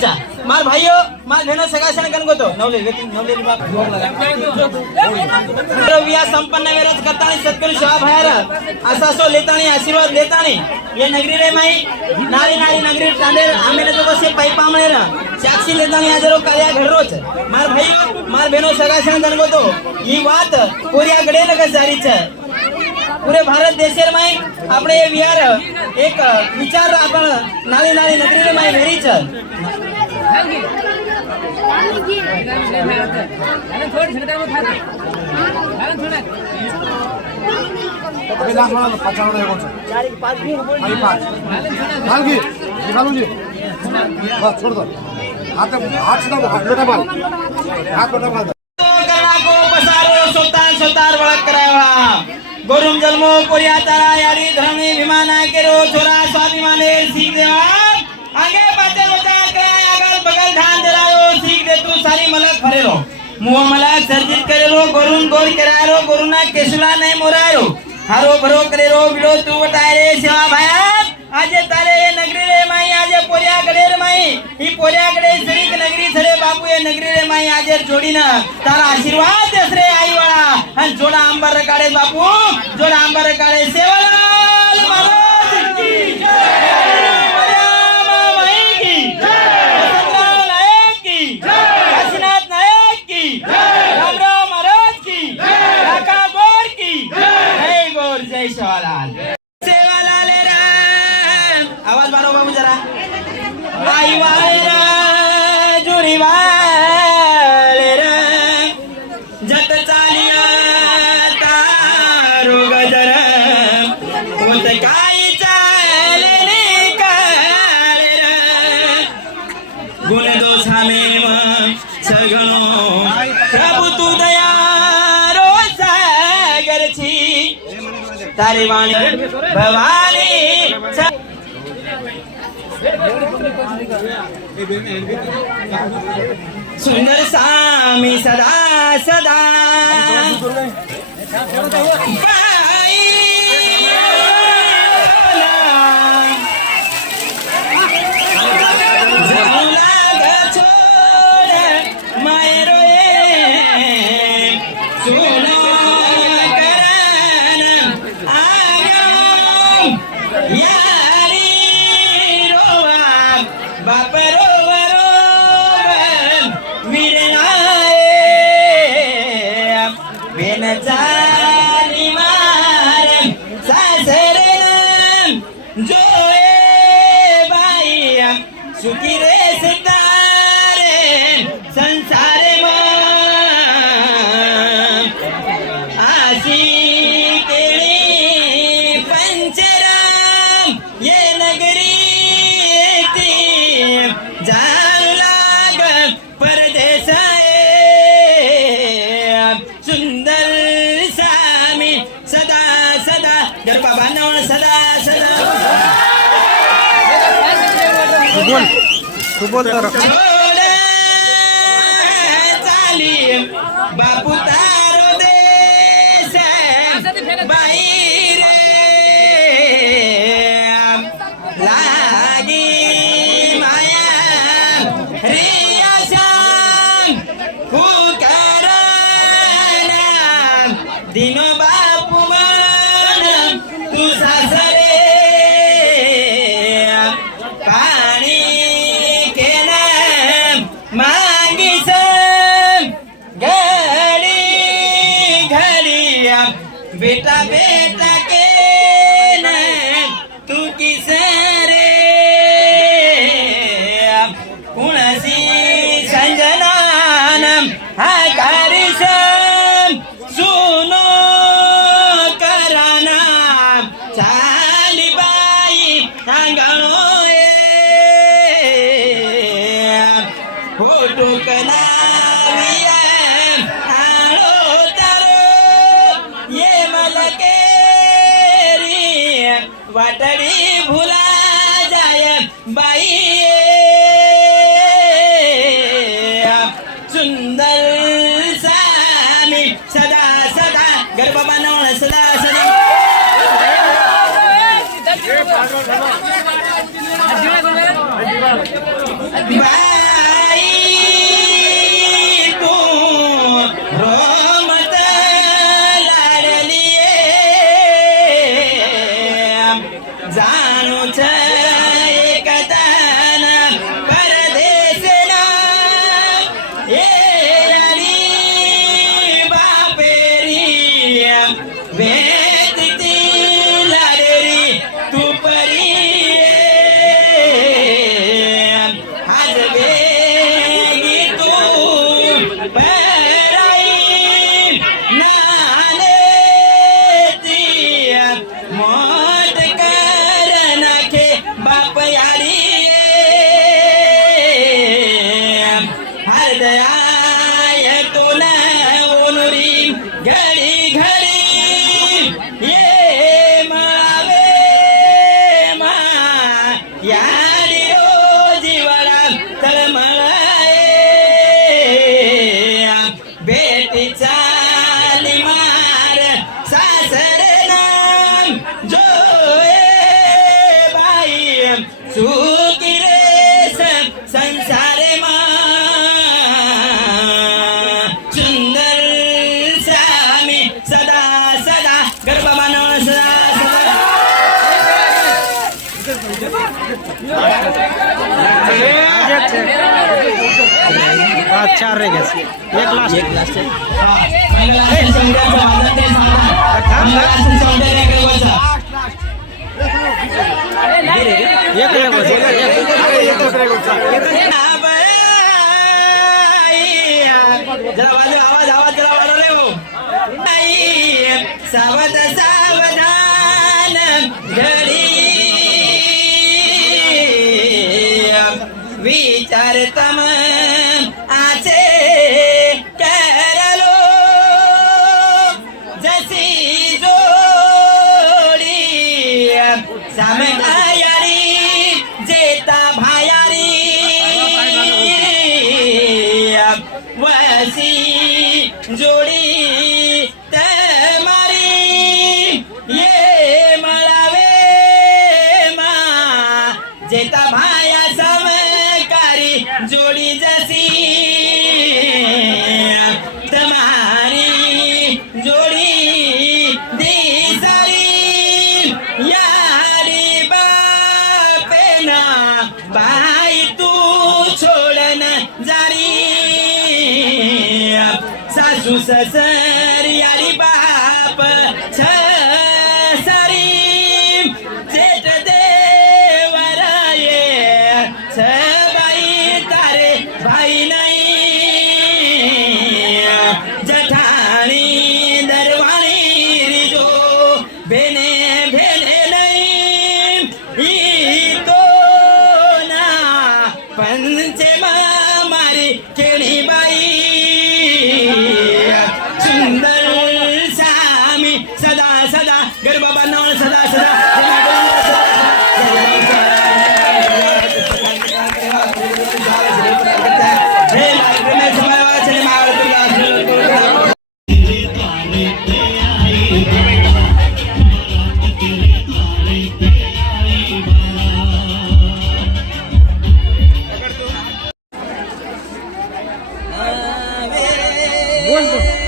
द्यायचा माल भाई माल नेणं सगळ्या सण गणगोतो नवले संपन्न विराज करता सत्करू शाह भायर असा सो लेताणी आशीर्वाद लेताणी ये नगरी रे माई. नारी नारी नगरी चांदेल आमेले तो कसे पैपा मळेल साक्षी लेताने हजारो कार्या घडरोच मार भाई मार बेनो सगळ्या सण गणगोतो ही वात कोरिया घडेल का जारीच. પૂરે ભારત દેશેરમાં આપણે એ વિહાર એક વિચાર આપણે નાની નાની નગરીમાં વેરી છે. છોડ દો. હાથ હાથ હાથ બેટા હાથ બેટા સોતાન સોતાર વળક গরম জন্ম করিয়া তারা আরি हाथ से दबा लोटा बाल हाथ जन्मो कोरिया तारा यारी धरणी विमाना केरो छोरा स्वाभिमाने सीख देवा। आगे पाते विचार कराय अगल बगल ध्यान देरायो सीख दे तू सारी मलक फरेरो मुह मला सर्जित करेलो गोरुन गोर करायरो गोरुना केसुला नाही मोरायरो हरो भरो करेरो बिलो तू वटाय रे सेवा भाया। આજે તારે એ નગરી રે માઈ આજે પોર્યા ગડે રે માઈ ઈ પોર્યા ગડે સરીક નગરી સરે બાપુ એ નગરી રે માઈ આજે જોડીને તારા આશીર્વાદ દેસ રે આઈ વાળા અને જોડા આંબર રકાડે બાપુ જોડા આંબર રકાડે સેવાલાલ வாலி வாலி பவாலி சுந்தர் சாமி சதா சதா. Sugira 두번 따라. Vita, vita. आज चार रे घ्यायचे एक लास्ट एक लास्ट एक रेगोचा आवाज आवाज जरा वाढव रे बाई तू छोडन जारी. सासू ससर यारी बाप छ 我不。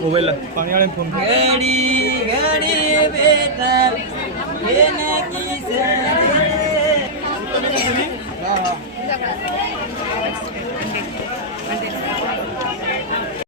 मोबाईलला पाणी आले फोन घडी घडी बेटा देनकी सरे です。